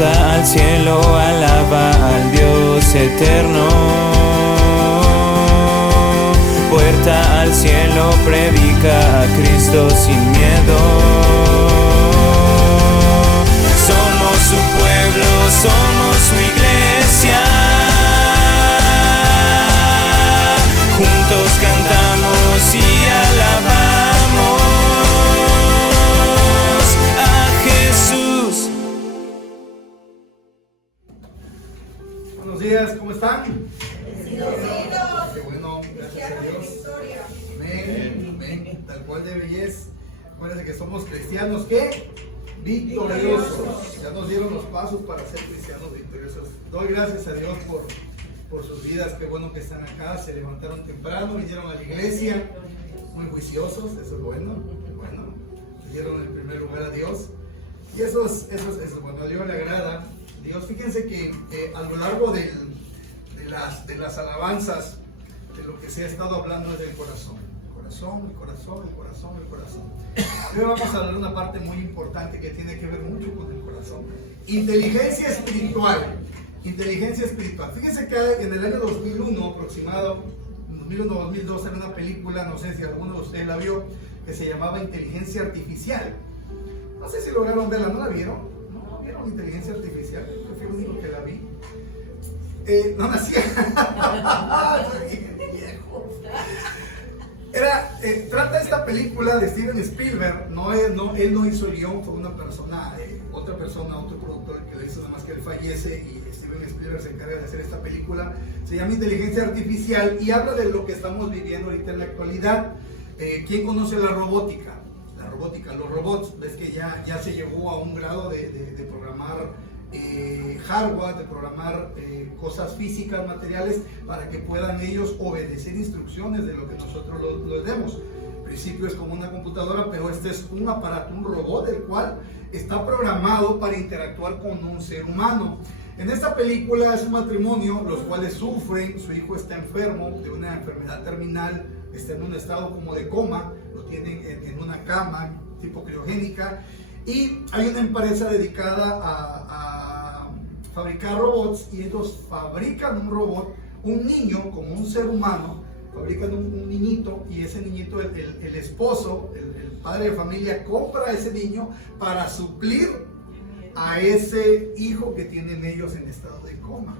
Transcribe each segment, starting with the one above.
Puerta al cielo, alaba al Dios eterno. Puerta al cielo, predica a Cristo sin miedo. Somos su pueblo, somos su iglesia. Juntos cantamos y alabamos a Jesús. Buenos días, ¿cómo están? Bendecidos. Qué bueno, gracias a Dios. Amén, amén. Tal cual de belleza. Acuérdense que somos cristianos, ¿qué? Victoriosos. Ya nos dieron los pasos para ser cristianos victoriosos. Doy gracias a Dios por sus vidas. Qué bueno que están acá. Se levantaron temprano, vinieron a la iglesia. Muy juiciosos, eso es bueno. Bueno, dieron el primer lugar a Dios. Y eso es bueno, a Dios le agrada. Dios, fíjense que a lo largo de las alabanzas, de lo que se ha estado hablando es del corazón. El corazón. Hoy vamos a hablar de una parte muy importante que tiene que ver mucho con el corazón. Inteligencia espiritual. Fíjense que en el año 2001 aproximado, 2001-2002, era una película, no sé si alguno de ustedes la vio, que se llamaba Inteligencia Artificial. No sé si lograron verla, ¿no la vieron? ¿No vieron Inteligencia Artificial? Yo fui el único que la vi. No nacía. Trata esta película de Steven Spielberg. Él no hizo el guión, fue una persona, otro productor que lo hizo, nada más que él fallece y Steven Spielberg se encarga de hacer esta película. Se llama Inteligencia Artificial y habla de lo que estamos viviendo ahorita en la actualidad. ¿Quién conoce la robótica? Los robots, ves que ya se llegó a un grado de programar hardware, de programar cosas físicas, materiales, para que puedan ellos obedecer instrucciones de lo que nosotros les demos. En principio es como una computadora, pero este es un aparato, un robot, el cual está programado para interactuar con un ser humano. En esta película es un matrimonio, los cuales sufren, su hijo está enfermo de una enfermedad terminal, está en un estado como de coma, lo tienen en una cama tipo criogénica, y hay una empresa dedicada a fabricar robots, y ellos fabrican un robot, un niño como un ser humano, fabrican un niñito, y ese niñito, el esposo, el padre de familia, compra a ese niño para suplir a ese hijo que tienen ellos en estado de coma.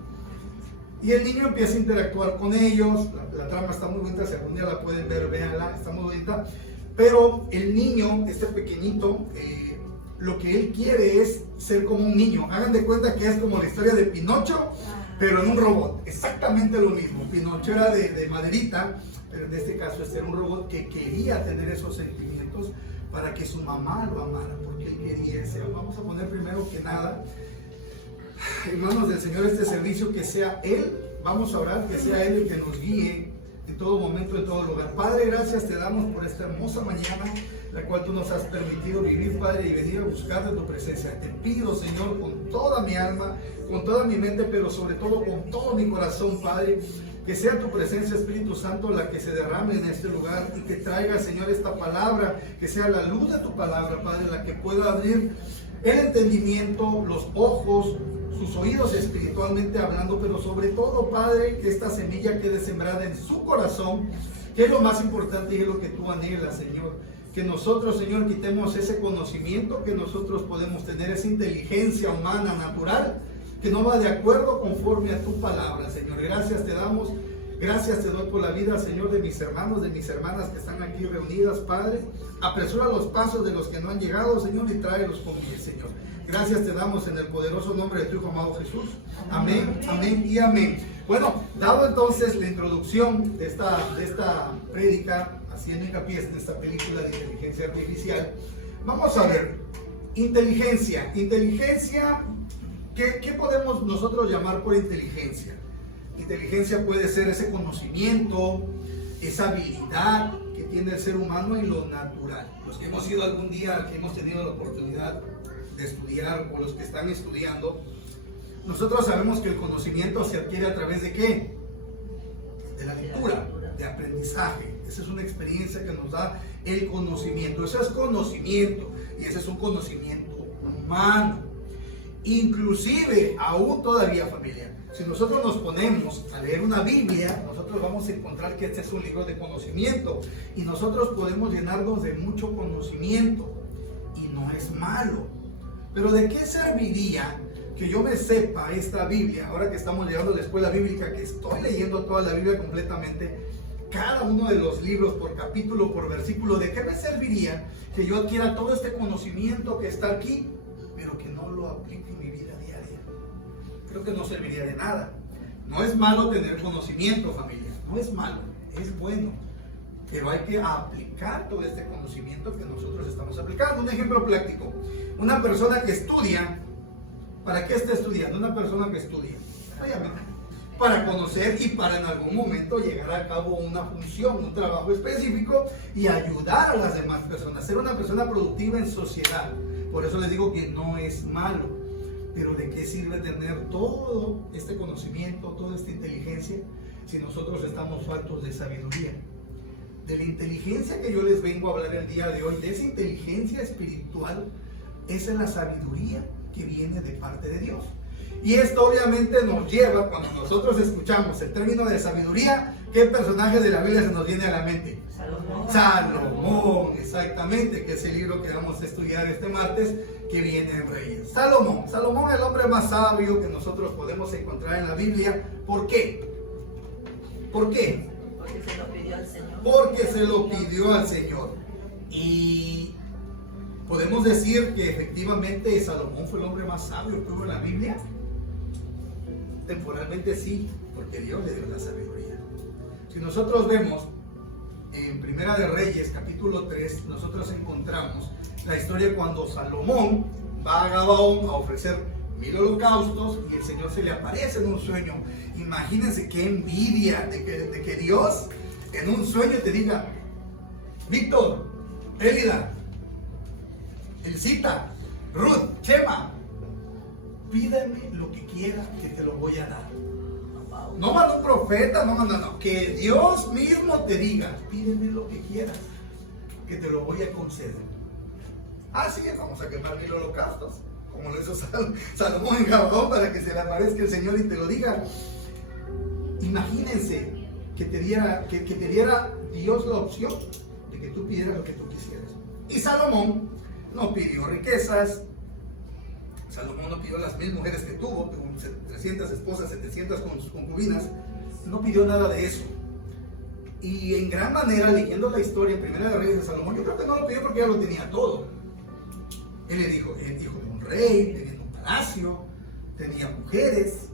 Y el niño empieza a interactuar con ellos. La trama está muy bonita, si algún día la pueden ver, véanla, está muy bonita. Pero el niño, este pequeñito, lo que él quiere es ser como un niño. Hagan de cuenta que es como la historia de Pinocho, pero en un robot. Exactamente lo mismo. Pinocho era de maderita, pero en este caso este era un robot que quería tener esos sentimientos para que su mamá lo amara, porque él quería ese. Vamos a poner primero que nada en manos del Señor este servicio, que sea Él, vamos a orar, que sea Él el que nos guíe en todo momento, en todo lugar. Padre, gracias te damos por esta hermosa mañana, la cual tú nos has permitido vivir, Padre, y venir a buscar de tu presencia. Te pido, Señor, con toda mi alma, con toda mi mente, pero sobre todo con todo mi corazón, Padre, que sea tu presencia, Espíritu Santo, la que se derrame en este lugar y que traiga, Señor, esta palabra, que sea la luz de tu palabra, Padre, la que pueda abrir el entendimiento, los ojos, sus oídos espiritualmente hablando, pero sobre todo, Padre, que esta semilla quede sembrada en su corazón, que es lo más importante y es lo que tú anhelas, Señor. Que nosotros, Señor, quitemos ese conocimiento que nosotros podemos tener, esa inteligencia humana natural, que no va de acuerdo conforme a tu palabra, Señor. Gracias te damos, gracias te doy por la vida, Señor, de mis hermanos, de mis hermanas que están aquí reunidas, Padre. Apresura los pasos de los que no han llegado, Señor, y tráelos conmigo, Señor. Gracias te damos en el poderoso nombre de tu Hijo amado Jesús. Amén, amén y amén. Bueno, dado entonces la introducción de esta prédica, haciendo hincapié en esta película de inteligencia artificial, vamos a ver, inteligencia, ¿qué podemos nosotros llamar por inteligencia? Inteligencia puede ser ese conocimiento, esa habilidad que tiene el ser humano en lo natural. Los que hemos ido algún día, que hemos tenido la oportunidad de estudiar, o los que están estudiando, nosotros sabemos que el conocimiento se adquiere a través de ¿qué? De la lectura, de aprendizaje. Esa es una experiencia que nos da el conocimiento. Eso es conocimiento, y ese es un conocimiento humano. Inclusive, aún todavía, familia, si nosotros nos ponemos a leer una Biblia, nosotros vamos a encontrar que este es un libro de conocimiento y nosotros podemos llenarnos de mucho conocimiento y no es malo. Pero ¿de qué serviría que yo me sepa esta Biblia, ahora que estamos llegando a la escuela bíblica, que estoy leyendo toda la Biblia completamente, cada uno de los libros por capítulo, por versículo? ¿De qué me serviría que yo adquiera todo este conocimiento que está aquí, pero que no lo aplique en mi vida diaria? Creo que no serviría de nada. No es malo tener conocimiento, familia, no es malo, es bueno, pero hay que aplicar todo este conocimiento que nosotros estamos aplicando. Un ejemplo práctico: una persona que estudia, ¿para qué está estudiando? Una persona que estudia, obviamente, para conocer y para en algún momento llegar a cabo una función, un trabajo específico y ayudar a las demás personas, ser una persona productiva en sociedad. Por eso les digo que no es malo, pero ¿de qué sirve tener todo este conocimiento, toda esta inteligencia, si nosotros estamos faltos de sabiduría? De la inteligencia que yo les vengo a hablar el día de hoy, de esa inteligencia espiritual, esa es la sabiduría que viene de parte de Dios. Y esto obviamente nos lleva, cuando nosotros escuchamos el término de sabiduría, ¿qué personaje de la Biblia se nos viene a la mente? Salomón, exactamente, que es el libro que vamos a estudiar este martes, que viene en Reyes. Salomón es el hombre más sabio que nosotros podemos encontrar en la Biblia. ¿Por qué? ¿Por qué? Porque se lo pidió al Señor. Porque se lo pidió al Señor. Y podemos decir que efectivamente Salomón fue el hombre más sabio que hubo en la Biblia. Temporalmente sí, porque Dios le dio la sabiduría. Si nosotros vemos en Primera de Reyes, capítulo 3, nosotros encontramos la historia cuando Salomón va a Gabaón a ofrecer 1000 holocaustos y el Señor se le aparece en un sueño. Imagínense qué envidia de que Dios en un sueño te diga: Víctor, Elida, Elcita, Ruth, Chema, pídeme lo que quiera que te lo voy a dar. No manda un profeta, no. Que Dios mismo te diga: pídeme lo que quieras, que te lo voy a conceder. Así es, vamos a quemar 1000 holocaustos, como lo hizo Salomón en Gabaón, para que se le aparezca el Señor y te lo diga. Imagínense que te diera Dios la opción de que tú pidieras lo que tú quisieras. Y Salomón no pidió riquezas. Salomón no pidió las 1000 mujeres que tuvo 300 esposas, 700 concubinas. No pidió nada de eso. Y en gran manera, leyendo la historia en Primera de Reyes de Salomón, yo creo que no lo pidió porque ya lo tenía todo. Él es hijo de un rey, tenía un palacio, tenía mujeres,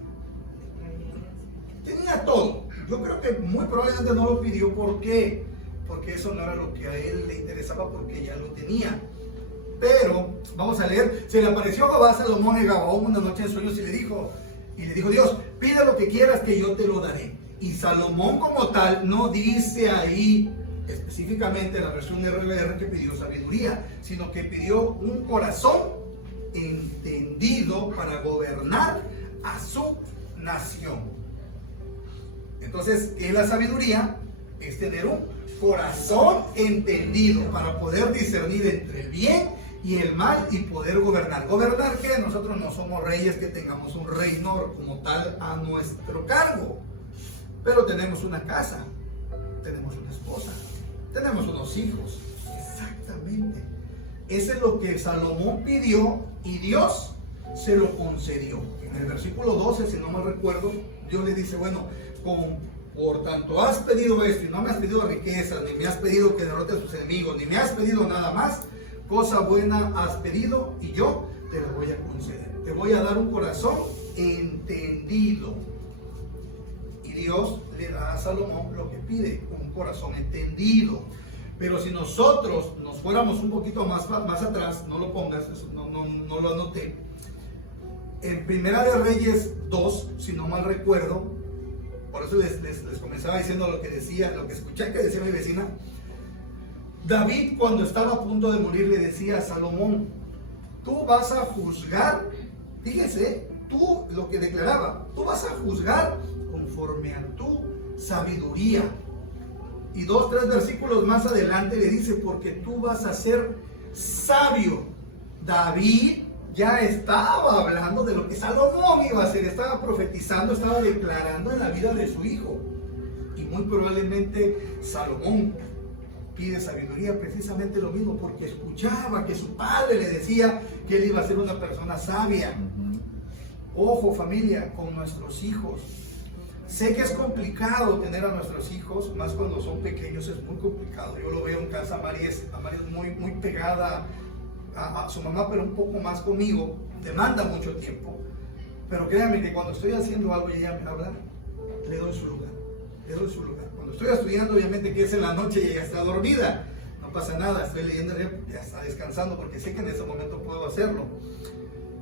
tenía todo. Yo creo que muy probablemente no lo pidió. ¿Por qué? Porque eso no era lo que a él le interesaba, porque ya lo tenía. Pero, vamos a leer, se le apareció Jehová a Salomón en Gabaón una noche en sueños y le dijo Dios: pide lo que quieras que yo te lo daré. Y Salomón como tal no dice ahí específicamente la versión RBR que pidió sabiduría, sino que pidió un corazón entendido para gobernar a su nación. Entonces, ¿qué es la sabiduría? Es tener un corazón entendido para poder discernir entre el bien y el mal y poder gobernar. ¿Gobernar qué? Nosotros no somos reyes que tengamos un reino como tal a nuestro cargo, pero tenemos una casa, tenemos una esposa, tenemos unos hijos. Exactamente. Eso es lo que Salomón pidió y Dios se lo concedió. En el versículo 12, si no me recuerdo, Dios le dice: bueno, por tanto has pedido esto y no me has pedido riquezas, ni me has pedido que derrote a sus enemigos, ni me has pedido nada más, cosa buena has pedido y yo te la voy a conceder. Te voy a dar un corazón entendido. Y Dios le da a Salomón lo que pide, un corazón entendido. Pero si nosotros nos fuéramos un poquito más atrás, no lo pongas, no lo anoté. En Primera de Reyes 2, si no mal recuerdo, por eso les comenzaba diciendo lo que escuché que decía mi vecina. David, cuando estaba a punto de morir, le decía a Salomón: tú vas a juzgar, fíjese, tú lo que declaraba, tú vas a juzgar conforme a tu sabiduría. Y 2, 3 versículos más adelante le dice: porque tú vas a ser sabio. David ya estaba hablando de lo que Salomón iba a hacer, estaba profetizando, estaba declarando en la vida de su hijo. Y muy probablemente Salomón pide sabiduría precisamente lo mismo, porque escuchaba que su padre le decía que él iba a ser una persona sabia. Ojo, familia, con nuestros hijos. Sé que es complicado tener a nuestros hijos, más cuando son pequeños, es muy complicado. Yo lo veo en casa, Mari es muy pegada a su mamá, pero un poco más conmigo, demanda mucho tiempo. Pero créanme que cuando estoy haciendo algo y ella me habla, le doy su lugar, Cuando estoy estudiando, obviamente que es en la noche y ella está dormida, no pasa nada, estoy leyendo, ya está descansando, porque sé que en ese momento puedo hacerlo.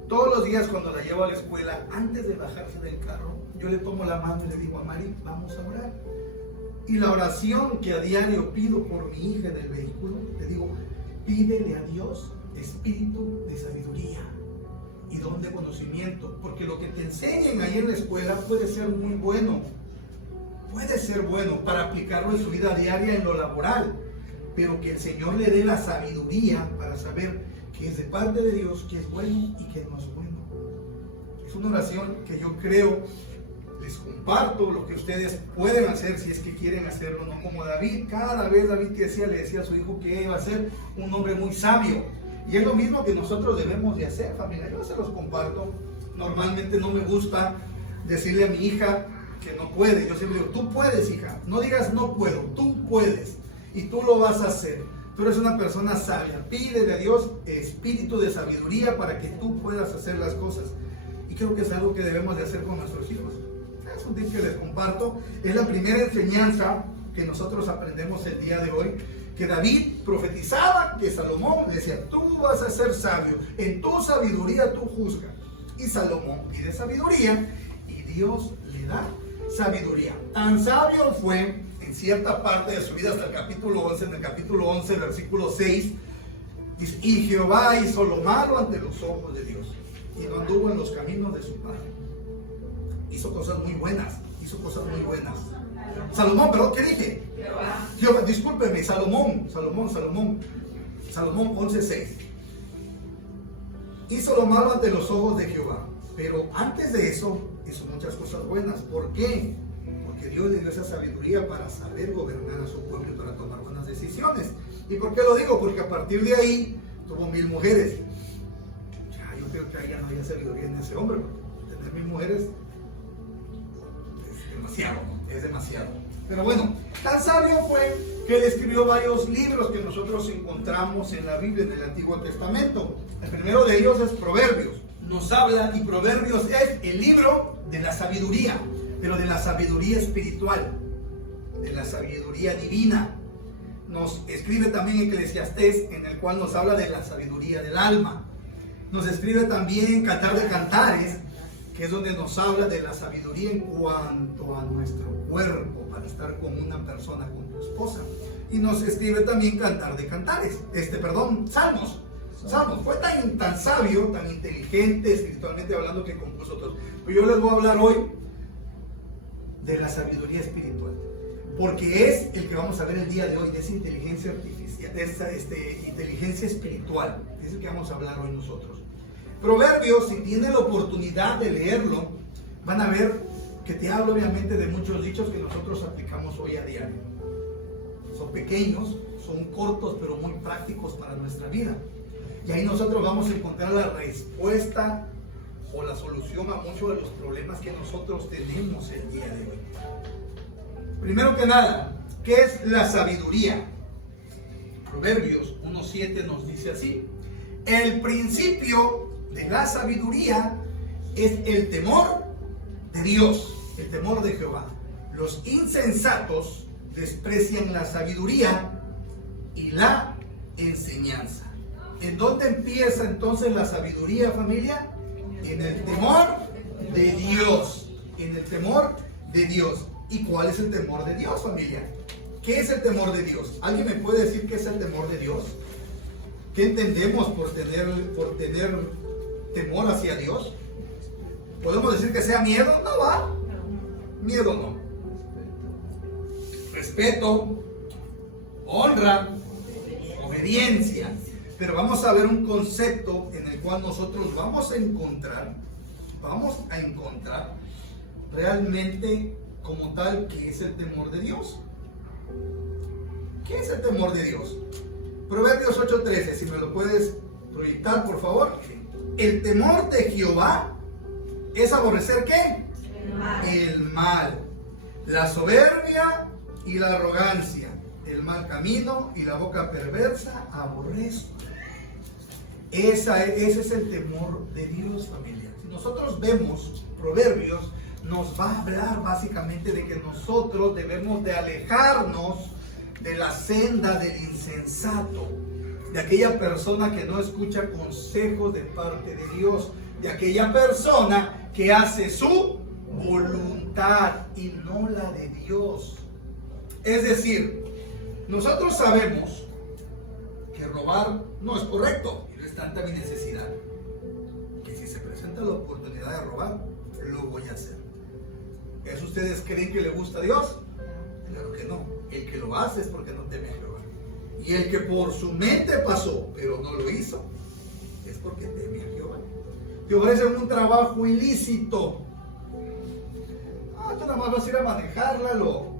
Todos los días cuando la llevo a la escuela, antes de bajarse del carro, yo le tomo la mano y le digo a Mari, vamos a orar. Y la oración que a diario pido por mi hija en el vehículo, le digo, pídele a Dios espíritu de sabiduría y don de conocimiento, porque lo que te enseñen ahí en la escuela puede ser muy bueno, para aplicarlo en su vida diaria en lo laboral, pero que el Señor le dé la sabiduría para saber que es de parte de Dios, que es bueno y que no es bueno. Es una oración que yo creo, les comparto lo que ustedes pueden hacer si es que quieren hacerlo, no como David. Cada vez David le decía a su hijo que iba a ser un hombre muy sabio. Y es lo mismo que nosotros debemos de hacer, familia. Yo se los comparto. Normalmente no me gusta decirle a mi hija que no puede. Yo siempre digo, tú puedes, hija. No digas no puedo, tú puedes. Y tú lo vas a hacer. Tú eres una persona sabia. Pídele a Dios espíritu de sabiduría para que tú puedas hacer las cosas. Y creo que es algo que debemos de hacer con nuestros hijos. Es un tip que les comparto. Es la primera enseñanza que nosotros aprendemos el día de hoy. Que David profetizaba que Salomón le decía, tú vas a ser sabio, en tu sabiduría tú juzgas. Y Salomón pide sabiduría y Dios le da sabiduría. Tan sabio fue en cierta parte de su vida hasta el capítulo 11, en el capítulo 11, versículo 6, dice, y Jehová hizo lo malo ante los ojos de Dios y no anduvo en los caminos de su padre. Hizo cosas muy buenas, Salomón, ¿pero qué dije? Jehová, discúlpeme, Salomón 11:6. Hizo lo malo ante los ojos de Jehová, pero antes de eso hizo muchas cosas buenas. ¿Por qué? Porque Dios le dio esa sabiduría para saber gobernar a su pueblo y para tomar buenas decisiones. ¿Y por qué lo digo? Porque a partir de ahí tuvo 1000 mujeres. Ya, yo creo que ahí ya no había sabiduría en ese hombre, porque tener 1000 mujeres es demasiado. Pero bueno, tan sabio fue que él escribió varios libros que nosotros encontramos en la Biblia, en el Antiguo Testamento. El primero de ellos es Proverbios. Nos habla, y Proverbios es el libro de la sabiduría, pero de la sabiduría espiritual, de la sabiduría divina. Nos escribe también Eclesiastés, en el cual nos habla de la sabiduría del alma. Nos escribe también Cantar de Cantares, que es donde nos habla de la sabiduría en cuanto a nuestro cuerpo, para estar con una persona, con tu esposa. Y nos escribe también Cantar de Cantares, Salmos. Fue tan sabio, tan inteligente, espiritualmente hablando, que compuso todo. Pero yo les voy a hablar hoy de la sabiduría espiritual, porque es el que vamos a ver el día de hoy, de esa inteligencia artificial, de esa inteligencia espiritual, es el que vamos a hablar hoy nosotros. Proverbios, si tienen la oportunidad de leerlo, van a ver que te habla obviamente de muchos dichos que nosotros aplicamos hoy a diario. Son pequeños, son cortos, pero muy prácticos para nuestra vida. Y ahí nosotros vamos a encontrar la respuesta o la solución a muchos de los problemas que nosotros tenemos el día de hoy. Primero que nada, ¿qué es la sabiduría? Proverbios 1:7 nos dice así: el principio de la sabiduría es el temor de Dios, el temor de Jehová. Los insensatos desprecian la sabiduría y la enseñanza. ¿En dónde empieza entonces la sabiduría, familia? En el temor de Dios. En el temor de Dios. ¿Y cuál es el temor de Dios, familia? ¿Qué es el temor de Dios? ¿Alguien me puede decir qué es el temor de Dios? ¿Qué entendemos por tener temor hacia Dios? ¿Podemos decir que sea miedo? No va. Miedo no. Respeto, honra, obediencia. pero vamos a ver un concepto en el cual nosotros vamos a encontrar realmente como tal que es el temor de Dios. ¿Qué es el temor de Dios? Proverbios 8:13, si me lo puedes proyectar, por favor. El temor de Jehová es aborrecer ¿qué? El mal, la soberbia y la arrogancia, el mal camino y la boca perversa aborrezco. Ese es el temor de Dios, familia. Si nosotros vemos Proverbios, nos va a hablar básicamente de que nosotros debemos de alejarnos de la senda del insensato, de aquella persona que no escucha consejos de parte de Dios, de aquella persona que hace su voluntad y no la de Dios. Es decir, nosotros sabemos que robar no es correcto y no es tanta mi necesidad, que si se presenta la oportunidad de robar, lo voy a hacer. ¿Eso ustedes creen que le gusta a Dios? Claro que no. El que lo hace es porque no teme a Jehová. Y el que por su mente pasó, pero no lo hizo, es porque teme a Jehová. Te ofrecen un trabajo ilícito. Tú nada más vas a ir a manejarla, no,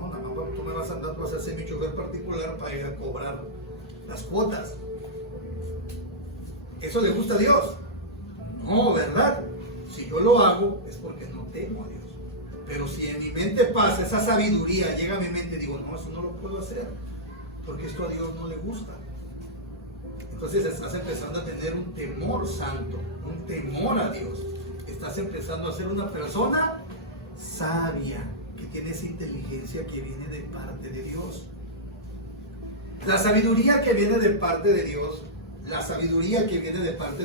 nada más tú me vas a andar, vas a ser mi chofer particular para ir a cobrar las cuotas. ¿Eso le gusta a Dios? No, ¿verdad? Si yo lo hago es porque no temo a Dios. Pero si en mi mente pasa esa sabiduría, llega a mi mente y digo, no, eso no lo puedo hacer, porque esto a Dios no le gusta. Entonces estás empezando a tener un temor santo, un temor a Dios. Estás empezando a ser una persona sabia, que tiene esa inteligencia que viene de parte de Dios. La sabiduría que viene de parte de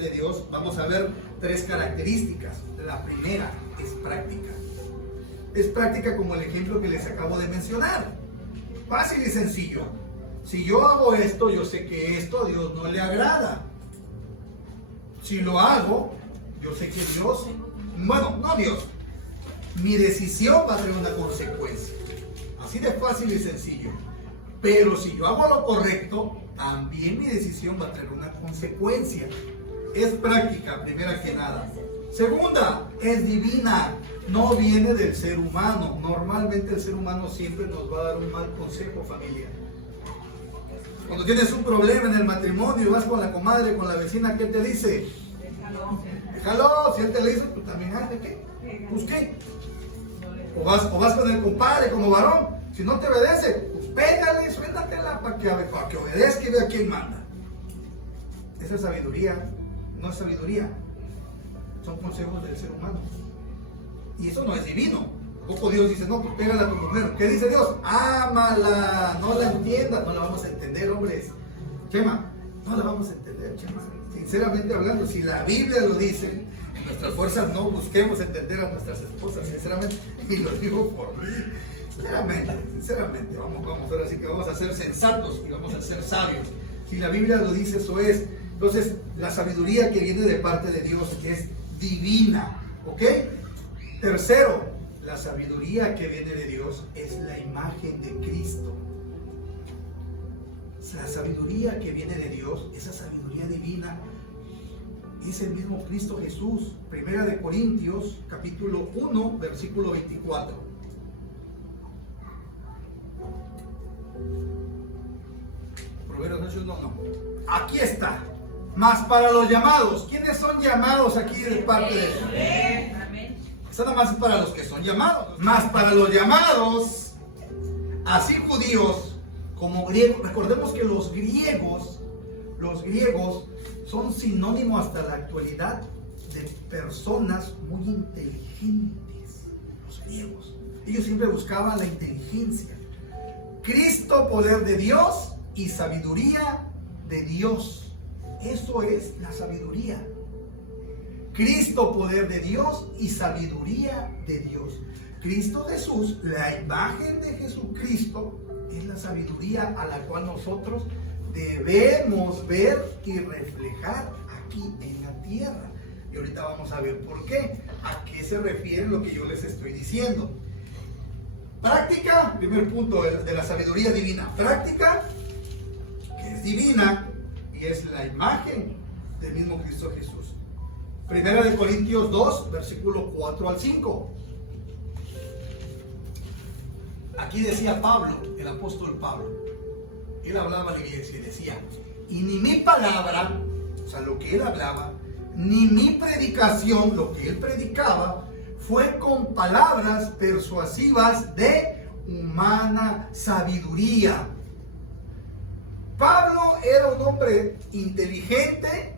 Dios, vamos a ver 3 características. La primera es práctica. Es práctica como el ejemplo que les acabo de mencionar. Fácil y sencillo. Si yo hago esto, yo sé que esto a Dios no le agrada. Si lo hago, yo sé que Dios, mi decisión va a tener una consecuencia. Así de fácil y sencillo. Pero si yo hago lo correcto, también mi decisión va a tener una consecuencia. Es práctica, primera que nada. Segunda, es divina. No viene del ser humano. Normalmente el ser humano siempre nos va a dar un mal consejo, familia. Cuando tienes un problema en el matrimonio y vas con la comadre, con la vecina, ¿qué te dice? Déjalo. Si él te le dice, tú también hazle, ¿qué? Pues qué. O vas con el compadre como varón. Si no te obedece, pues pégale, suéltatela para que obedezca y vea quién manda. Esa es sabiduría. No es sabiduría. Son consejos del ser humano. Y eso no es divino. Tampoco Dios dice, no, pues pégale a tu mujer. ¿Qué dice Dios? Ámala, no la entiendas, no la vamos a entender, hombres. Chema, no la vamos a entender, Chema. Sinceramente hablando, si la Biblia lo dice, en nuestras fuerzas no busquemos entender a nuestras esposas, sinceramente, y lo digo por mí. Sinceramente, vamos ahora sí que vamos a ser sensatos y vamos a ser sabios. Si la Biblia lo dice, eso es. Entonces, la sabiduría que viene de parte de Dios es divina, ¿ok? Tercero, la sabiduría que viene de Dios es la imagen de Cristo. La sabiduría que viene de Dios, esa sabiduría divina, es el mismo Cristo Jesús. Primera de Corintios, capítulo 1, versículo 24. Proverbios 8, no. Aquí está. Mas para los llamados, ¿quiénes son llamados aquí de parte de Dios? Esto nada más es para los que son llamados. Mas para los llamados, así judíos como griegos. Recordemos que los griegos son sinónimo hasta la actualidad de personas muy inteligentes. Los griegos. Ellos siempre buscaban la inteligencia. Cristo, poder de Dios y sabiduría de Dios. Eso es la sabiduría. Cristo, poder de Dios y sabiduría de Dios. Cristo Jesús, la imagen de Jesucristo, es la sabiduría a la cual nosotros debemos ver y reflejar aquí en la tierra. Y ahorita vamos a ver por qué. ¿A qué se refiere lo que yo les estoy diciendo? Práctica, primer punto de la sabiduría divina. Práctica, que es divina. Y y es la imagen del mismo Cristo Jesús. Primera de Corintios 2, versículo 4 al 5. Aquí decía Pablo, el apóstol Pablo, él hablaba a la iglesia y decía, y ni mi palabra, o sea, lo que él hablaba, ni mi predicación, lo que él predicaba, fue con palabras persuasivas de humana sabiduría. Pablo era un hombre inteligente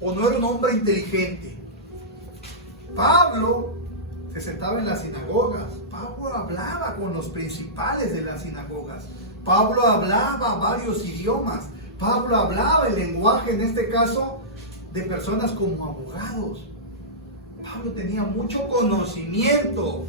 o no era un hombre inteligente. Pablo se sentaba en las sinagogas. Pablo hablaba con los principales de las sinagogas. Pablo hablaba varios idiomas. Pablo hablaba el lenguaje, en este caso, de personas como abogados. Pablo tenía mucho conocimiento,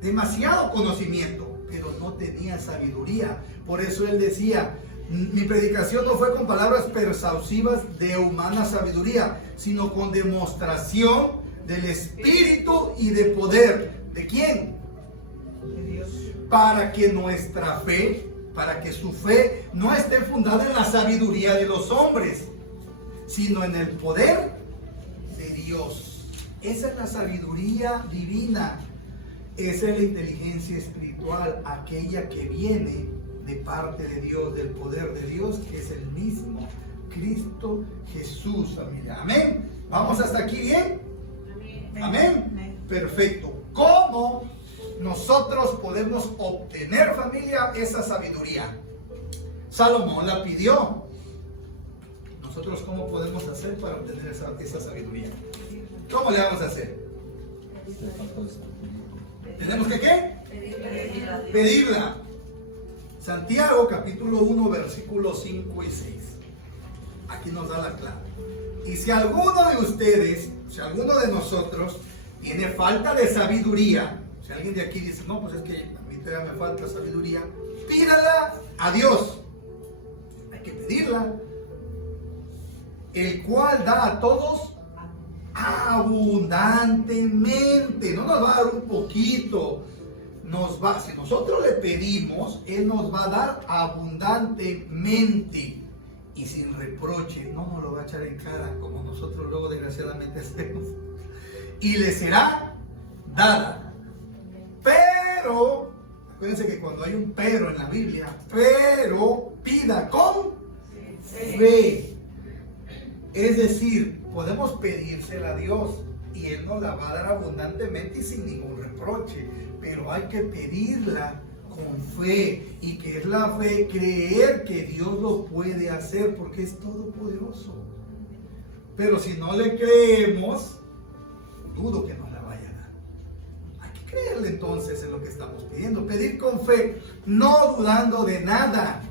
demasiado conocimiento, pero no tenía sabiduría. Por eso él decía, mi predicación no fue con palabras persuasivas de humana sabiduría, sino con demostración del Espíritu y de poder. ¿De quién? De Dios. Para que nuestra fe, para que su fe no esté fundada en la sabiduría de los hombres, sino en el poder de Dios. Esa es la sabiduría divina. Esa es la inteligencia espiritual, aquella que viene de parte de Dios, del poder de Dios, que es el mismo Cristo Jesús, familia. Amén. ¿Vamos hasta aquí bien? Amén. Amén. Perfecto. ¿Cómo nosotros podemos obtener, familia, esa sabiduría? Salomón la pidió. ¿Nosotros cómo podemos hacer para obtener esa sabiduría? ¿Cómo le vamos a hacer? ¿Tenemos que qué? Pedirla. Santiago capítulo 1 versículos 5 y 6. Aquí nos da la clave. Y si alguno de ustedes, si alguno de nosotros tiene falta de sabiduría, si alguien de aquí dice, no, pues es que a mí todavía me falta sabiduría, pídala a Dios. Hay que pedirla. El cual da a todos abundantemente. No nos va a dar un poquito. Si nosotros le pedimos, Él nos va a dar abundantemente y sin reproche. No nos lo va a echar en cara como nosotros luego desgraciadamente hacemos. Y le será dada. Pero, acuérdense que cuando hay un pero en la Biblia, pero pida con fe. Es decir, podemos pedírsela a Dios y Él nos la va a dar abundantemente y sin ningún reproche. Pero hay que pedirla con fe. ¿Y que es la fe? Creer que Dios lo puede hacer porque es todopoderoso. Pero si no le creemos, dudo que nos la vaya a dar. Hay que creerle entonces en lo que estamos pidiendo. Pedir con fe, no dudando de nada.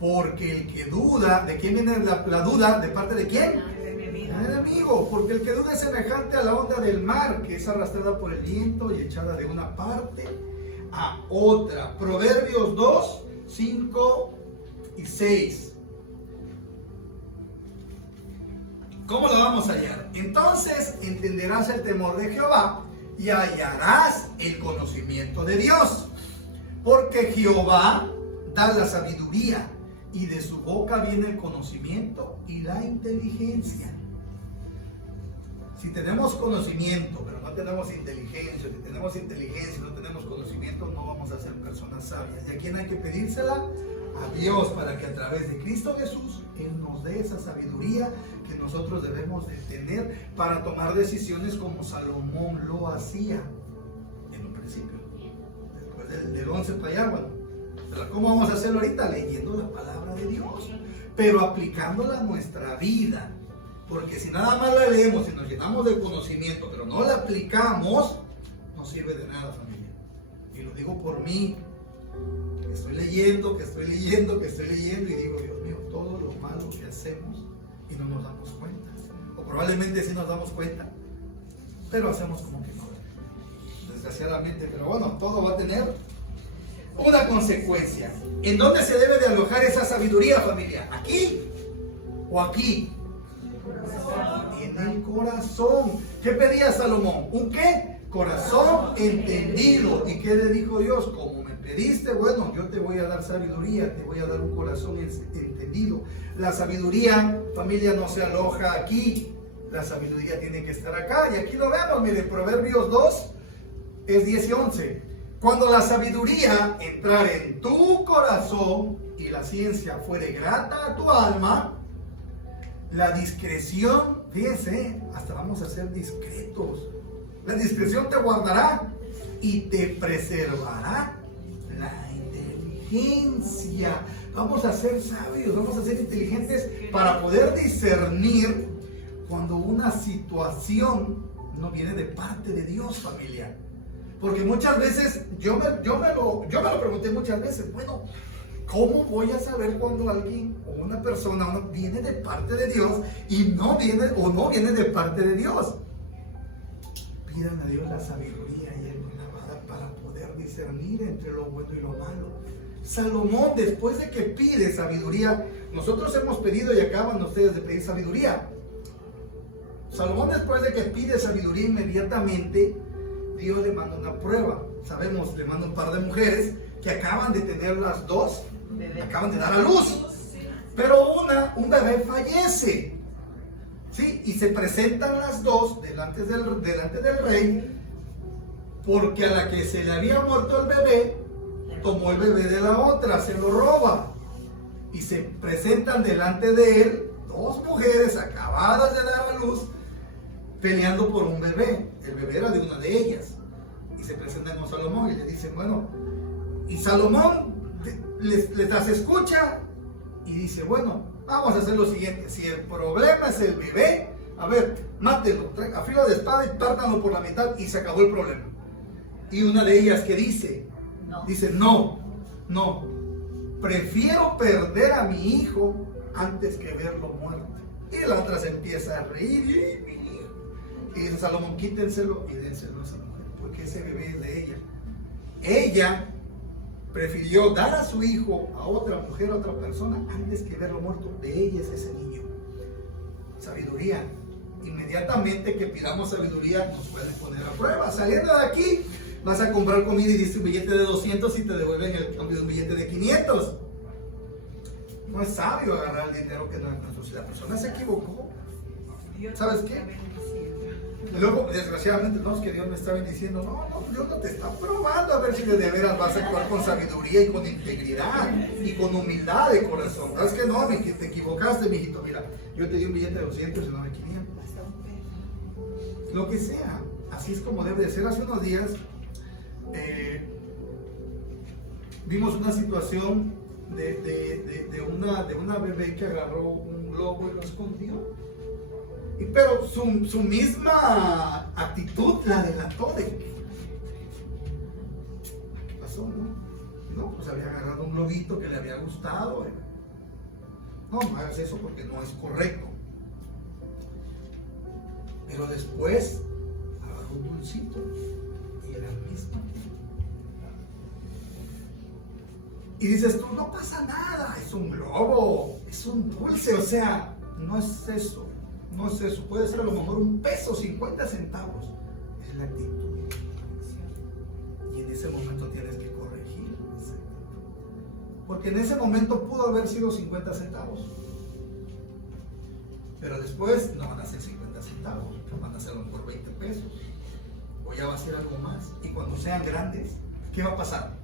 Porque el que duda, ¿de quién viene la duda? ¿De parte de quién? El enemigo. Porque el que duda es semejante a la onda del mar, que es arrastrada por el viento y echada de una parte a otra. Proverbios 2, 5 y 6. ¿Cómo lo vamos a hallar? Entonces entenderás el temor de Jehová y hallarás el conocimiento de Dios. Porque Jehová da la sabiduría y de su boca viene el conocimiento y la inteligencia. Si tenemos conocimiento, pero no tenemos inteligencia, si tenemos inteligencia y no tenemos conocimiento, no vamos a ser personas sabias. ¿Y a quién hay que pedírsela? A Dios, para que a través de Cristo Jesús, Él nos dé esa sabiduría que nosotros debemos de tener para tomar decisiones como Salomón lo hacía en un principio. Después del 11 para allá, bueno. Pero ¿cómo vamos a hacerlo ahorita? Leyendo la palabra de Dios, pero aplicándola a nuestra vida. Porque si nada más la leemos y nos llenamos de conocimiento, pero no la aplicamos, no sirve de nada, familia. Y lo digo por mí, que estoy leyendo y digo, Dios mío, todo lo malo que hacemos y no nos damos cuenta. O probablemente sí nos damos cuenta, pero hacemos como que no. Desgraciadamente, pero bueno, todo va a tener una consecuencia. ¿En dónde se debe de alojar esa sabiduría, familia? ¿Aquí o aquí? En el corazón. ¿Qué pedía Salomón? ¿Un qué? Corazón entendido. ¿Y qué le dijo Dios? Como me pediste, bueno, yo te voy a dar sabiduría, te voy a dar un corazón entendido La sabiduría, familia, no se aloja aquí. La sabiduría tiene que estar acá. Y aquí lo vemos, mire, Proverbios 2 es 10 y 11. Cuando la sabiduría entrar en tu corazón y la ciencia fuere grata a tu alma, la discreción, fíjense, hasta vamos a ser discretos. La discreción te guardará y te preservará la inteligencia. Vamos a ser sabios, vamos a ser inteligentes para poder discernir cuando una situación no viene de parte de Dios, familia. Porque muchas veces, yo me lo pregunté muchas veces, bueno, ¿cómo voy a saber cuando alguien o una persona viene de parte de Dios y no viene de parte de Dios? Pidan a Dios la sabiduría y Él nos la va a dar para poder discernir entre lo bueno y lo malo. Salomón, después de que pide sabiduría, nosotros hemos pedido y acaban ustedes de pedir sabiduría. Salomón, después de que pide sabiduría, inmediatamente Dios le manda una prueba. Sabemos, le manda un par de mujeres que acaban de tener las dos, acaban de dar a luz. Pero un bebé fallece. ¿Sí? Y se presentan las dos delante del rey, porque a la que se le había muerto el bebé, tomó el bebé de la otra, se lo roba. Y se presentan delante de él dos mujeres acabadas de dar a luz, peleando por un bebé. El bebé era de una de ellas. Y se presentan con Salomón y le dicen, bueno, y Salomón les hace escucha y dice, bueno, vamos a hacer lo siguiente. Si el problema es el bebé, a ver, mátenlo, a filo de espada y pártanlo por la mitad y se acabó el problema. Y una de ellas que dice, no, prefiero perder a mi hijo antes que verlo muerto. Y la otra se empieza a reír. Y dice Salomón, quítenselo y dénselo a esa mujer, porque ese bebé es de ella. Ella prefirió dar a su hijo a otra mujer, a otra persona, antes que verlo muerto. De ella es ese niño. Sabiduría. Inmediatamente que pidamos sabiduría, nos pueden poner a prueba. Saliendo de aquí, vas a comprar comida y dice un billete de 200 y te devuelven el cambio de un billete de 500. No es sabio agarrar el dinero que no es nuestro. Si la persona se equivocó, ¿sabes qué? Y luego, desgraciadamente, no es que Dios me está bendiciendo. No, Dios no te está probando a ver si de veras vas a actuar con sabiduría y con integridad y con humildad de corazón. ¿Sabes que no? Te equivocaste, mijito. Mira, yo te di un billete de 200 y no de 500. Lo que sea. Así es como debe de ser. Hace unos días vimos una situación de una bebé que agarró un globo y lo escondió. Pero su misma actitud la delató de ¿qué pasó? No, pues había agarrado un globito que le había gustado. No hagas eso porque no es correcto. Pero después agarró un dulcito y era el mismo. Y dices tú, no pasa nada, es un globo, es un dulce, o sea, no es eso. No es eso, puede ser a lo mejor un peso, 50 centavos. Es la actitud. Y en ese momento tienes que corregir. Porque en ese momento pudo haber sido 50 centavos. Pero después no van a ser 50 centavos, van a ser a lo mejor 20 pesos. O ya va a ser algo más. Y cuando sean grandes, ¿qué va a pasar?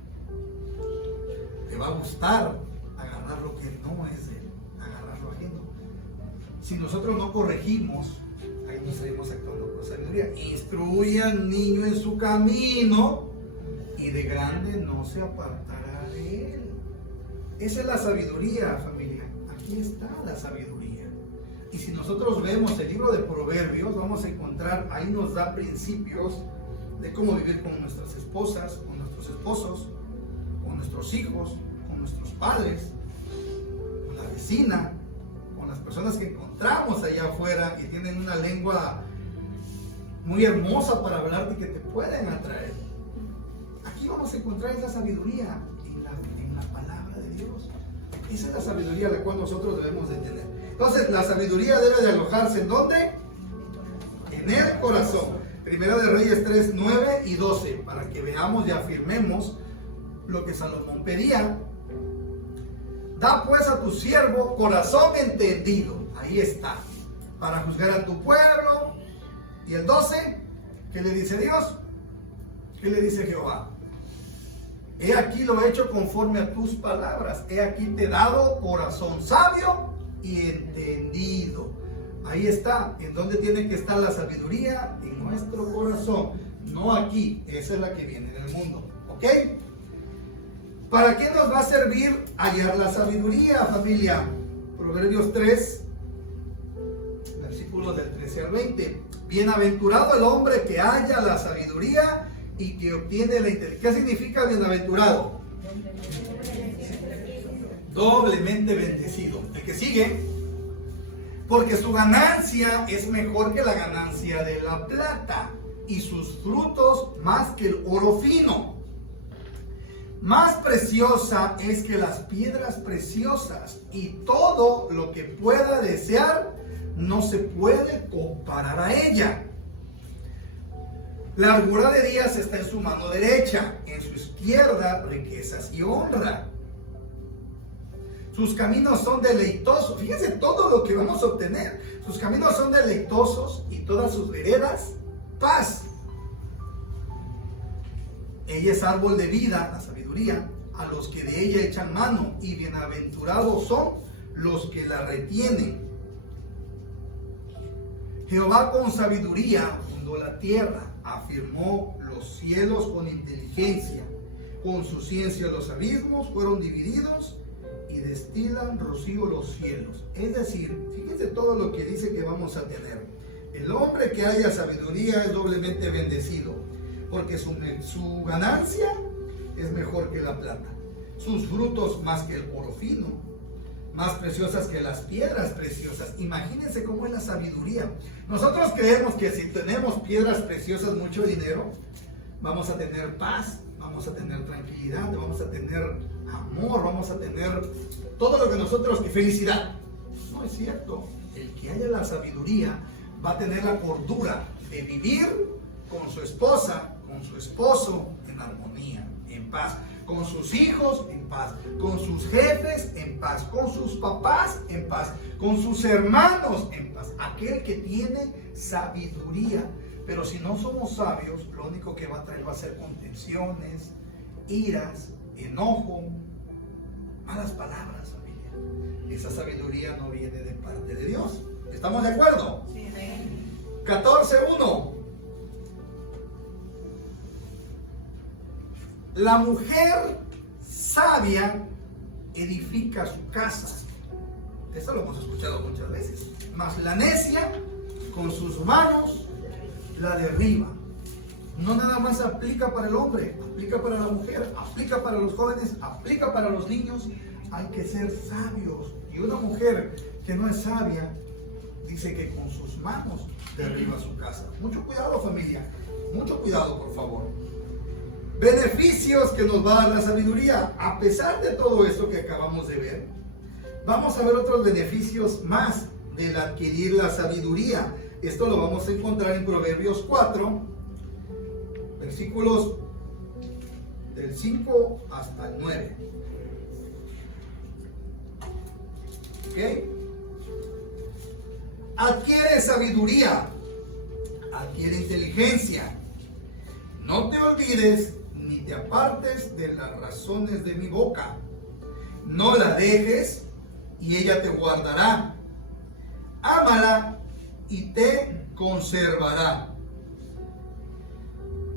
Te va a gustar agarrar lo que no es de él, agarrar lo ajeno. Si nosotros no corregimos, ahí no seguimos actuando con sabiduría. Instruye al niño en su camino y de grande no se apartará de él. Esa es la sabiduría, familia. Aquí está la sabiduría. Y si nosotros vemos el libro de Proverbios, vamos a encontrar, ahí nos da principios de cómo vivir con nuestras esposas, con nuestros esposos, con nuestros hijos, con nuestros padres, con la vecina, con las personas que encontramos allá afuera y tienen una lengua muy hermosa para hablarte y que te pueden atraer. Aquí vamos a encontrar esa sabiduría en la palabra de Dios. Esa es la sabiduría la cual nosotros debemos de tener. Entonces, la sabiduría debe de alojarse ¿en dónde? En el corazón. Primera de Reyes 3, 9 y 12, para que veamos y afirmemos lo que Salomón pedía. Da pues a tu siervo corazón entendido. Ahí está. Para juzgar a tu pueblo. Y el 12, ¿qué le dice Dios? ¿Qué le dice Jehová? He aquí lo he hecho conforme a tus palabras. He aquí te he dado corazón sabio y entendido. Ahí está. ¿En dónde tiene que estar la sabiduría? En nuestro corazón. No aquí. Esa es la que viene del mundo. ¿Ok? ¿Para qué nos va a servir hallar la sabiduría, familia? Proverbios 3, versículos del 13 al 20. Bienaventurado el hombre que halla la sabiduría y que obtiene la inteligencia. ¿Qué significa bienaventurado? Doblemente bendecido. El que sigue. Porque su ganancia es mejor que la ganancia de la plata y sus frutos más que el oro fino. Más preciosa es que las piedras preciosas, y todo lo que pueda desear no se puede comparar a ella. Largura de días está en su mano derecha, en su izquierda riquezas y honra. Sus caminos son deleitosos. Fíjense todo lo que vamos a obtener. Sus caminos son deleitosos y todas sus veredas paz. Ella es árbol de vida, la sabiduría, a los que de ella echan mano, y bienaventurados son los que la retienen. Jehová con sabiduría fundó la tierra, afirmó los cielos con inteligencia. Con su ciencia los abismos fueron divididos y destilan rocío los cielos. Es decir, fíjense todo lo que dice que vamos a tener. El hombre que haya sabiduría es doblemente bendecido, porque su ganancia es mejor que la plata, sus frutos más que el oro fino, más preciosas que las piedras preciosas. Imagínense cómo es la sabiduría. Nosotros creemos que si tenemos piedras preciosas, mucho dinero, vamos a tener paz, vamos a tener tranquilidad, vamos a tener amor, vamos a tener todo lo que nosotros, felicidad. No es cierto. El que haya la sabiduría va a tener la cordura de vivir con su esposa, con su esposo en armonía, en paz, con sus hijos en paz, con sus jefes en paz, con sus papás en paz, con sus hermanos en paz. Aquel que tiene sabiduría. Pero si no somos sabios, lo único que va a traer va a ser contenciones, iras, enojo, malas palabras, familia. Esa sabiduría no viene de parte de Dios. ¿Estamos de acuerdo? Sí, 14:1. La mujer sabia edifica su casa. Eso lo hemos escuchado muchas veces. Mas la necia con sus manos la derriba. No nada más aplica para el hombre, aplica para la mujer, aplica para los jóvenes, aplica para los niños. Hay que ser sabios. Y una mujer que no es sabia, dice que con sus manos derriba su casa. Mucho cuidado, familia. Mucho cuidado, por favor. Beneficios que nos va a dar la sabiduría. A pesar de todo esto que acabamos de ver, vamos a ver otros beneficios más del adquirir la sabiduría. Esto lo vamos a encontrar en Proverbios 4, versículos del 5 hasta el 9. ¿Ok? Adquiere sabiduría, adquiere inteligencia. No te olvides ni te apartes de las razones de mi boca. No la dejes y ella te guardará. Ámala y te conservará.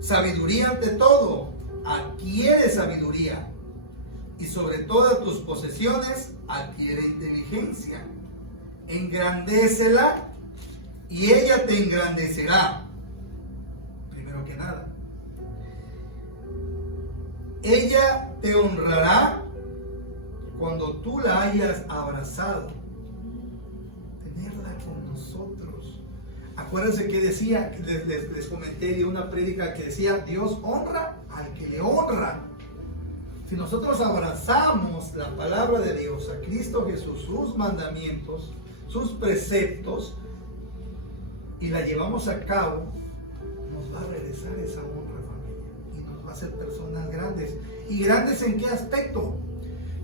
Sabiduría ante todo, adquiere sabiduría. Y sobre todas tus posesiones, adquiere inteligencia. Engrandécela y ella te engrandecerá. Primero que nada, ella te honrará cuando tú la hayas abrazado. Tenerla con nosotros. Acuérdense que decía, les comenté de una prédica que decía, Dios honra al que le honra. Si nosotros abrazamos la palabra de Dios, a Cristo Jesús, sus mandamientos, sus preceptos, y la llevamos a cabo, nos va a regresar esa honra, familia, y nos va a hacer personas grandes. ¿Y grandes en qué aspecto?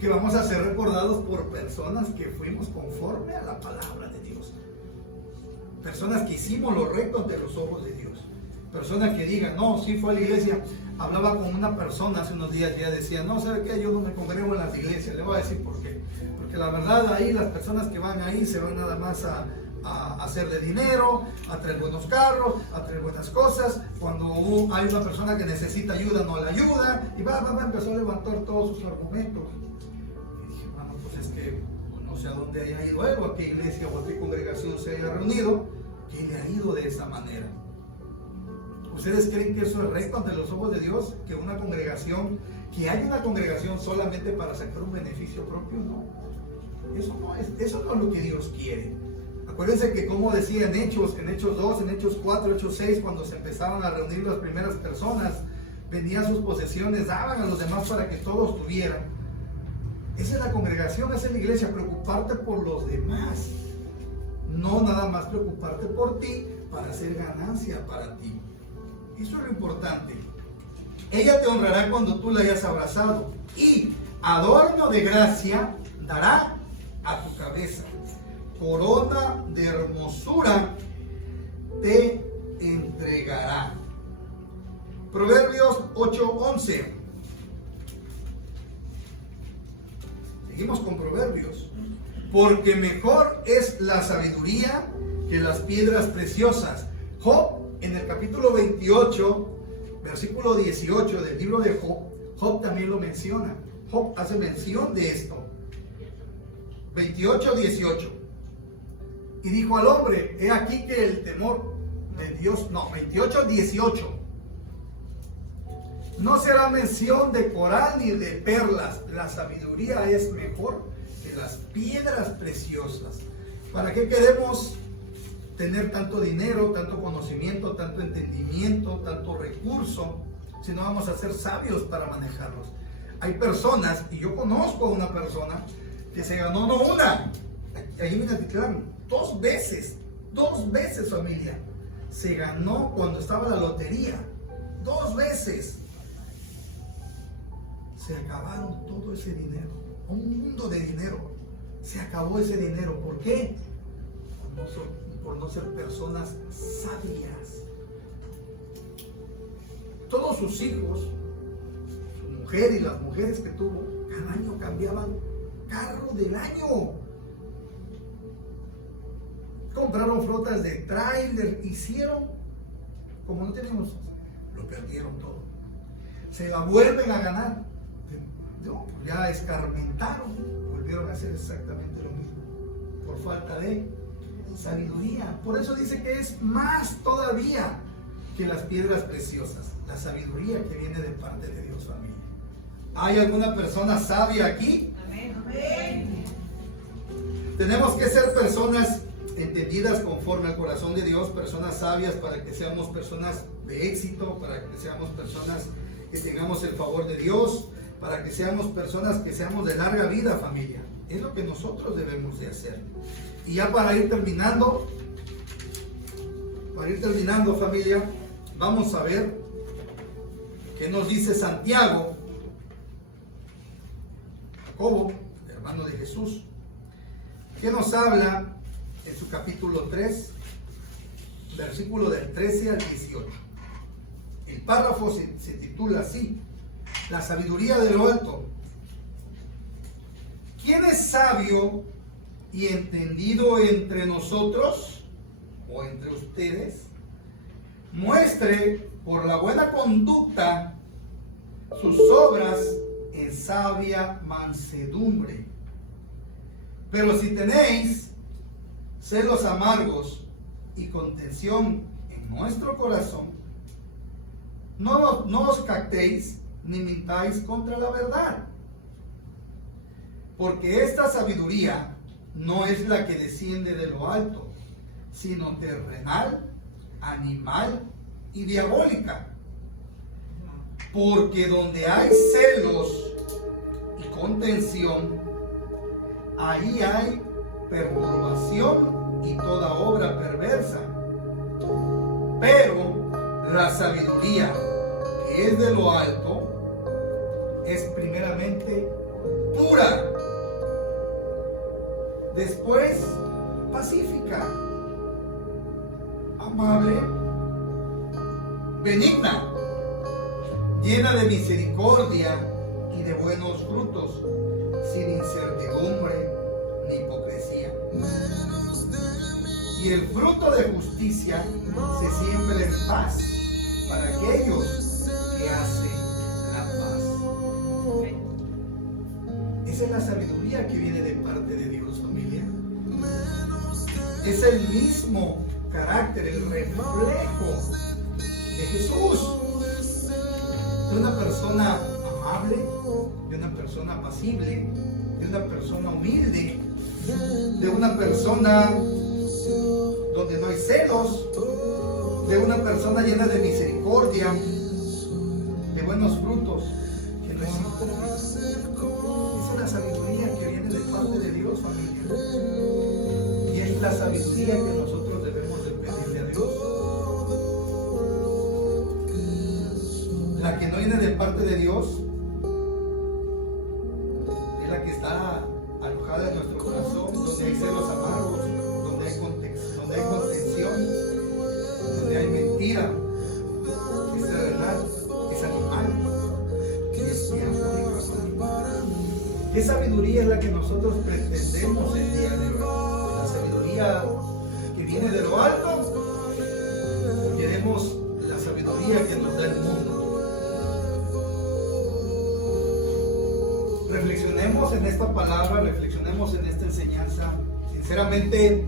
que vamos a ser recordados por personas que fuimos conforme a la palabra de Dios. Personas que hicimos lo recto ante los ojos de Dios. Personas que digan, no, sí fue a la iglesia. Hablaba con una persona hace unos días y ella decía, no, ¿sabe qué? Yo no me congrego en las iglesias. Le voy a decir por qué. Porque la verdad ahí las personas que van ahí se van nada más a hacerle dinero, a traer buenos carros, a traer buenas cosas. Cuando hay una persona que necesita ayuda, no la ayuda. Y empezó a levantar todos sus argumentos. Y dije, bueno, pues es que no sé a dónde haya ido él, o a qué iglesia o a qué congregación se haya reunido, que le ha ido de esa manera. ¿Ustedes creen que eso es recto ante los ojos de Dios? Que una congregación, que hay una congregación solamente para sacar un beneficio propio, no. Eso no es lo que Dios quiere. Acuérdense que como decía en Hechos 2, en Hechos 4, Hechos 6, cuando se empezaban a reunir las primeras personas, vendían sus posesiones, daban a los demás para que todos tuvieran. Esa es la congregación, esa es la iglesia, preocuparte por los demás. No nada más preocuparte por ti para hacer ganancia para ti. Eso es lo importante. Ella te honrará cuando tú la hayas abrazado y adorno de gracia dará a tu cabeza. Corona de hermosura te entregará. Proverbios 8:11. Seguimos con Proverbios. Porque mejor es la sabiduría que las piedras preciosas. Job, en el capítulo 28, versículo 18 del libro de Job, Job también lo menciona. Job hace mención de esto. 28:18. Y dijo al hombre, he aquí que el temor de Dios, 28:18. No será mención de coral ni de perlas. La sabiduría es mejor que las piedras preciosas. ¿Para qué queremos tener tanto dinero, tanto conocimiento, tanto entendimiento, tanto recurso, si no vamos a ser sabios para manejarlos? Hay personas, y yo conozco a una persona que se ganó no una, ahí en Atitlán, dos veces familia, se ganó cuando estaba la lotería, 2 veces. Se acabaron todo ese dinero, un mundo de dinero, se acabó ese dinero. ¿Por qué? Por no ser personas sabias. Todos sus hijos, su mujer y las mujeres que tuvo, cada año cambiaban carro del año. Compraron flotas de tráiler, hicieron, como no tenemos, lo perdieron todo. Se la vuelven a ganar. No, ya escarmentaron, volvieron a hacer exactamente lo mismo, por falta de sabiduría. Por eso dice que es más todavía que las piedras preciosas, la sabiduría que viene de parte de Dios, familia. ¿Hay alguna persona sabia aquí? Amén. Tenemos que ser personas entendidas conforme al corazón de Dios, personas sabias, para que seamos personas de éxito, para que seamos personas que tengamos el favor de Dios, para que seamos personas que seamos de larga vida, familia. Es lo que nosotros debemos de hacer. Y ya para ir terminando, familia, vamos a ver qué nos dice Santiago, Jacobo, hermano de Jesús, que nos habla en su capítulo 3, versículo del 13 al 18. El párrafo se titula así: la sabiduría de lo alto. ¿Quién es sabio y entendido entre nosotros o entre ustedes? Muestre por la buena conducta sus obras en sabia mansedumbre. Pero si tenéis celos amargos y contención en nuestro corazón, no os jactéis ni mintáis contra la verdad. Porque esta sabiduría no es la que desciende de lo alto, sino terrenal, animal y diabólica. Porque donde hay celos y contención, ahí hay perturbación y toda obra perversa. Pero la sabiduría que es de lo alto es primeramente pura. Después, pacífica, amable, benigna, llena de misericordia y de buenos frutos, sin incertidumbre ni hipocresía. Y el fruto de justicia se siembra en paz para aquellos que hacen la paz. Esa es la sabiduría que viene de parte de Dios, familia. Es el mismo carácter, el reflejo de Jesús, de una persona amable, de una persona apacible, de una persona humilde, de una persona donde no hay celos, de una persona llena de misericordia, de buenos frutos, que no es hipócrita. Esa es la sabiduría que viene de parte de Dios, familia. Y es la sabiduría que nosotros debemos de pedirle a Dios. La que no viene de parte de Dios es la que está alojada en nuestro corazón, donde hay celos amargos, donde hay contención, donde hay mentira. Es verdad, es animal, es diabólica. ¿Qué sabiduría es la que nosotros pretendemos el día de hoy? ¿La sabiduría que viene de lo alto? ¿O queremos la sabiduría que nos da el mundo? Reflexionemos en esta palabra, reflexionemos en esta enseñanza. Sinceramente,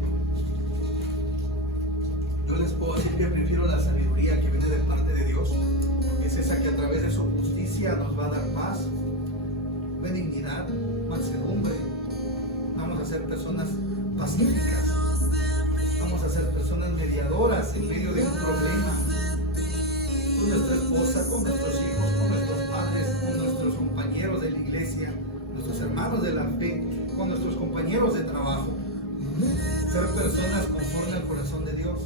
yo les puedo decir que prefiero la sabiduría que viene de parte de Dios. Es esa que a través de su justicia nos va a dar paz, benignidad, mansedumbre. Vamos a ser personas pacíficas. Vamos a ser personas mediadoras en medio de un problema. Con nuestra esposa, con nuestros hijos, con nuestros padres, con nuestros compañeros de la iglesia, nuestros hermanos de la fe, con nuestros compañeros de trabajo. Ser personas conforme al corazón de Dios.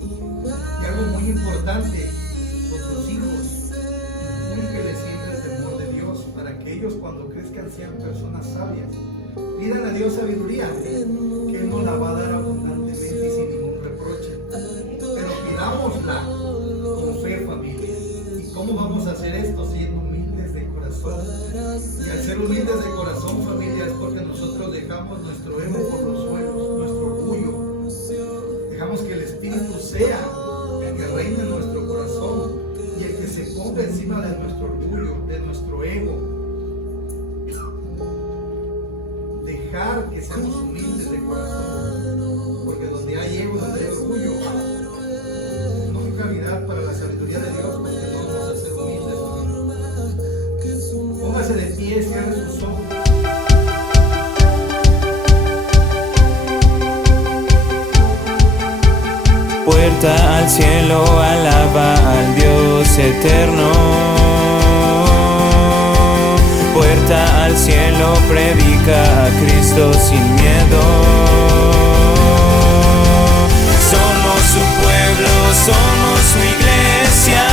Y algo muy importante, nuestros hijos, inculquenles siempre el temor de Dios, para que ellos cuando crezcan sean personas sabias. Pidan a Dios sabiduría, que Él nos la va a dar abundantemente y sin ningún reproche. Pero pidámosla con fe, familia. ¿Y cómo vamos a hacer esto? Siendo humildes de corazón. Y al ser humildes de corazón, familia, es porque nosotros dejamos nuestro ego por los suelos, nuestro orgullo. Dejamos que el Espíritu sea el que reine en nuestro corazón y el que se ponga encima de nuestro orgullo, de nuestro ego. Dejar que seamos humildes de corazón, porque donde hay ego, donde hay orgullo, no hay cavidad para la sabiduría de Dios, porque no vamos a ser humildes. Póngase de pie, cierre sus ojos. Puerta al cielo, alaba al Dios eterno. Puerta al cielo, predica a Cristo sin miedo. Somos su pueblo, somos su iglesia.